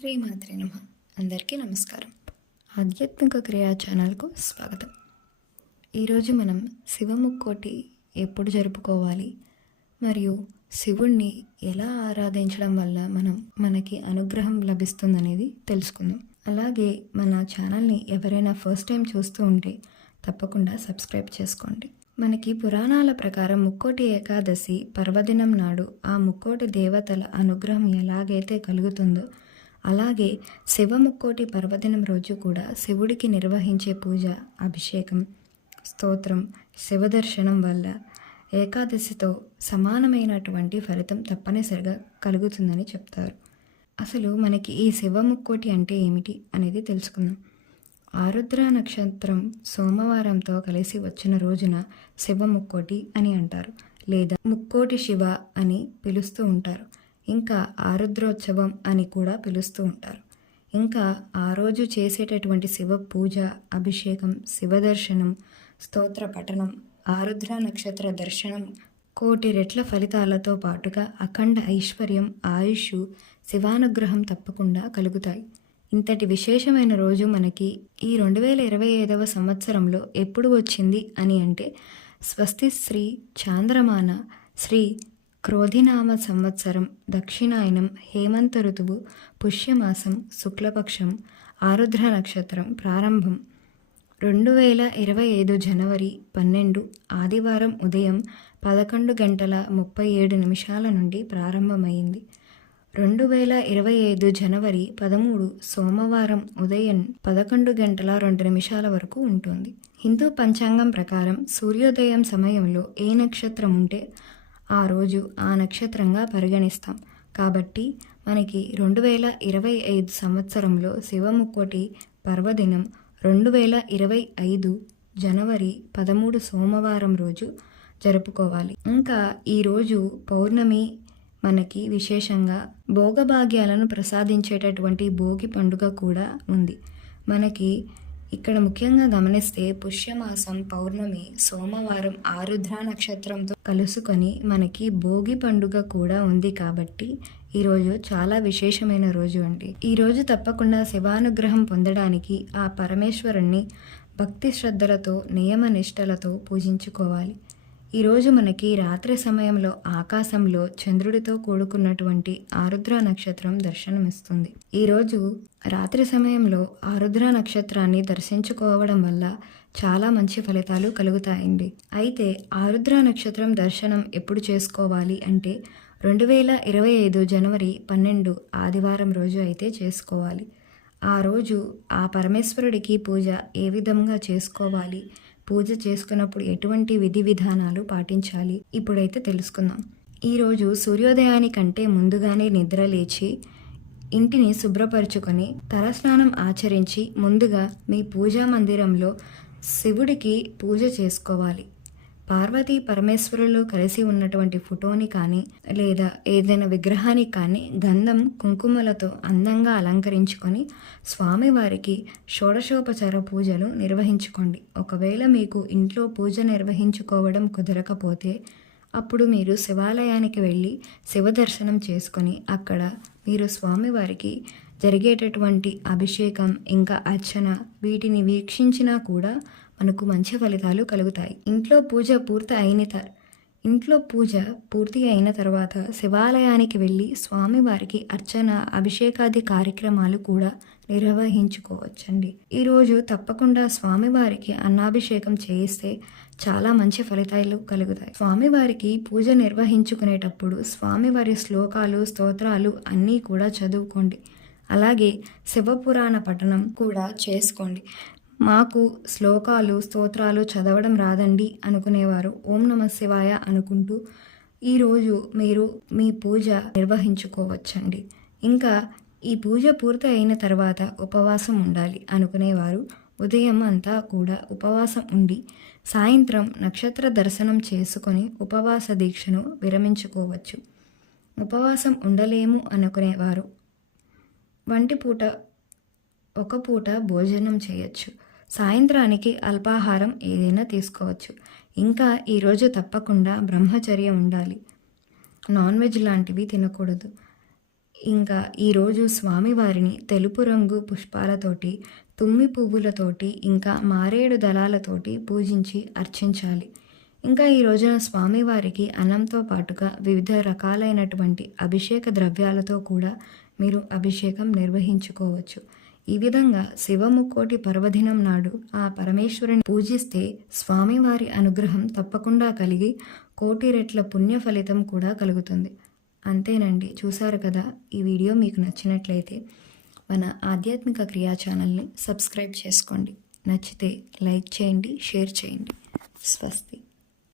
శ్రీమాత్రి నమ. అందరికీ నమస్కారం. ఆధ్యాత్మిక క్రియా ఛానల్కు స్వాగతం. ఈరోజు మనం శివముక్కోటి ఎప్పుడు జరుపుకోవాలి మరియు శివుణ్ణి ఎలా ఆరాధించడం వల్ల మనం మనకి అనుగ్రహం లభిస్తుందనేది తెలుసుకుందాం. అలాగే మన ఛానల్ని ఎవరైనా ఫస్ట్ టైం చూస్తూ ఉంటే తప్పకుండా సబ్స్క్రైబ్ చేసుకోండి. మనకి పురాణాల ప్రకారం ముక్కోటి ఏకాదశి పర్వదినం నాడు ఆ ముక్కోటి దేవతల అనుగ్రహం ఎలాగైతే కలుగుతుందో అలాగే శివ ముక్కోటి పర్వదినం రోజు కూడా శివుడికి నిర్వహించే పూజ అభిషేకం స్తోత్రం శివ దర్శనం వల్ల ఏకాదశితో సమానమైనటువంటి ఫలితం తప్పనిసరిగా కలుగుతుందని చెప్తారు. అసలు మనకి ఈ శివ ముక్కోటి అంటే ఏమిటి అనేది తెలుసుకుందాం. ఆరుద్ర నక్షత్రం సోమవారంతో కలిసి వచ్చిన రోజున శివ ముక్కోటి అని అంటారు. లేదా ముక్కోటి శివ అని పిలుస్తూ ఉంటారు. ఇంకా ఆరుద్రోత్సవం అని కూడా పిలుస్తూ ఉంటారు. ఇంకా ఆ రోజు చేసేటటువంటి శివ పూజ అభిషేకం శివ దర్శనం స్తోత్ర పఠనం ఆరుద్ర నక్షత్ర దర్శనం కోటి రెట్ల ఫలితాలతో పాటుగా అఖండ ఐశ్వర్యం ఆయుష్ శివానుగ్రహం తప్పకుండా కలుగుతాయి. ఇంతటి విశేషమైన రోజు మనకి ఈ రెండు వేల ఇరవై ఐదవ సంవత్సరంలో ఎప్పుడు వచ్చింది అని అంటే స్వస్తి శ్రీ చాంద్రమాన శ్రీ క్రోధినామ సంవత్సరం దక్షిణాయనం హేమంత ఋతువు పుష్యమాసం శుక్లపక్షం ఆరుద్ర నక్షత్రం ప్రారంభం. రెండు వేల ఇరవై ఐదు జనవరి పన్నెండు ఆదివారం ఉదయం పదకొండు గంటల ముప్పై ఏడు నిమిషాల నుండి ప్రారంభమైంది. రెండు వేల ఇరవై ఐదు జనవరి పదమూడు సోమవారం ఉదయం పదకొండు గంటల రెండు నిమిషాల వరకు ఉంటుంది. హిందూ పంచాంగం ప్రకారం సూర్యోదయం సమయంలో ఏ నక్షత్రం ఉంటే ఆ రోజు ఆ నక్షత్రంగా పరిగణిస్తాం. కాబట్టి మనకి రెండు వేల ఇరవై ఐదు సంవత్సరంలో శివముక్కోటి పర్వదినం రెండు వేల ఇరవై ఐదు జనవరి పదమూడు సోమవారం రోజు జరుపుకోవాలి. ఇంకా ఈరోజు పౌర్ణమి మనకి విశేషంగా భోగభాగ్యాలను ప్రసాదించేటటువంటి భోగి పండుగ కూడా ఉంది. మనకి ఇక్కడ ముఖ్యంగా గమనిస్తే పుష్యమాసం పౌర్ణమి సోమవారం ఆరుద్ర నక్షత్రంతో కలుసుకొని మనకి భోగి పండుగ కూడా ఉంది కాబట్టి ఈరోజు చాలా విశేషమైన రోజు అండి. ఈరోజు తప్పకుండా శివానుగ్రహం పొందడానికి ఆ పరమేశ్వరుణ్ణి భక్తి శ్రద్ధలతో నియమ నిష్టలతో పూజించుకోవాలి. ఈరోజు మనకి రాత్రి సమయంలో ఆకాశంలో చంద్రుడితో కూడుకున్నటువంటి ఆరుద్ర నక్షత్రం దర్శనమిస్తుంది. ఈరోజు రాత్రి సమయంలో ఆరుద్ర నక్షత్రాన్ని దర్శించుకోవడం వల్ల చాలా మంచి ఫలితాలు కలుగుతాయండి. అయితే ఆరుద్ర నక్షత్రం దర్శనం ఎప్పుడు చేసుకోవాలి అంటే రెండు వేల ఇరవై ఐదు జనవరి పన్నెండు ఆదివారం రోజు అయితే చేసుకోవాలి. ఆ రోజు ఆ పరమేశ్వరుడికి పూజ ఏ విధంగా చేసుకోవాలి? పూజ చేసుకున్నప్పుడు ఎటువంటి విధి విధానాలు పాటించాలి? ఇప్పుడైతే తెలుసుకుందాం. ఈరోజు సూర్యోదయానికంటే ముందుగానే నిద్ర లేచి ఇంటిని శుభ్రపరచుకొని తలస్నానం ఆచరించి ముందుగా మీ పూజా మందిరంలో శివుడికి పూజ చేసుకోవాలి. పార్వతీ పరమేశ్వరులు కలిసి ఉన్నటువంటి ఫోటోని కానీ లేదా ఏదైనా విగ్రహాన్ని కానీ గంధం కుంకుమలతో అందంగా అలంకరించుకొని స్వామివారికి షోడశోపచార పూజలు నిర్వహించుకోండి. ఒకవేళ మీకు ఇంట్లో పూజ నిర్వహించుకోవడం కుదరకపోతే అప్పుడు మీరు శివాలయానికి వెళ్ళి శివ దర్శనం చేసుకొని అక్కడ మీరు స్వామివారికి జరిగేటటువంటి అభిషేకం ఇంకా అర్చన వీటిని వీక్షించినా కూడా మనకు మంచి ఫలితాలు కలుగుతాయి. ఇంట్లో పూజ పూర్తి అయిన ఇంట్లో పూజ పూర్తి అయిన తర్వాత శివాలయానికి వెళ్ళి స్వామివారికి అర్చన అభిషేకాది కార్యక్రమాలు కూడా నిర్వహించుకోవచ్చండి. ఈరోజు తప్పకుండా స్వామివారికి అన్నాభిషేకం చేయిస్తే చాలా మంచి ఫలితాలు కలుగుతాయి. స్వామివారికి పూజ నిర్వహించుకునేటప్పుడు స్వామివారి శ్లోకాలు స్తోత్రాలు అన్నీ కూడా చదువుకోండి. అలాగే శివపురాణ పఠనం కూడా చేసుకోండి. మాకు శ్లోకాలు స్తోత్రాలు చదవడం రాదండి అనుకునేవారు. ఓం నమ శివాయ అనుకుంటూ ఈరోజు మీరు మీ పూజ నిర్వహించుకోవచ్చండి. ఇంకా ఈ పూజ పూర్తి అయిన తర్వాత ఉపవాసం ఉండాలి అనుకునేవారు. ఉదయం అంతా కూడా ఉపవాసం ఉండి సాయంత్రం నక్షత్ర దర్శనం చేసుకొని ఉపవాస దీక్షను విరమించుకోవచ్చు. ఉపవాసం ఉండలేము అనుకునేవారు. వంటి పూట ఒక పూట భోజనం చేయొచ్చు. సాయంత్రానికి అల్పాహారం ఏదైనా తీసుకోవచ్చు. ఇంకా ఈరోజు తప్పకుండా బ్రహ్మచర్య ఉండాలి. నాన్ వెజ్ లాంటివి తినకూడదు. ఇంకా ఈరోజు స్వామివారిని తెలుపు రంగు పుష్పాలతోటి తుమ్మి పువ్వులతోటి ఇంకా మారేడు దళాలతోటి పూజించి అర్చించాలి. ఇంకా ఈ రోజున స్వామివారికి అన్నంతో పాటుగా వివిధ రకాలైనటువంటి అభిషేక ద్రవ్యాలతో కూడా మీరు అభిషేకం నిర్వహించుకోవచ్చు. ఈ విధంగా శివముకోటి పర్వదినం నాడు ఆ పరమేశ్వరుని పూజిస్తే స్వామివారి అనుగ్రహం తప్పకుండా కలిగి కోటి రెట్ల పుణ్య ఫలితం కూడా కలుగుతుంది. అంతేనండి. చూశారు కదా? ఈ వీడియో మీకు నచ్చినట్లయితే మన ఆధ్యాత్మిక క్రియా ఛానల్ని సబ్స్క్రైబ్ చేసుకోండి. నచ్చితే లైక్ చేయండి షేర్ చేయండి. స్వస్తి.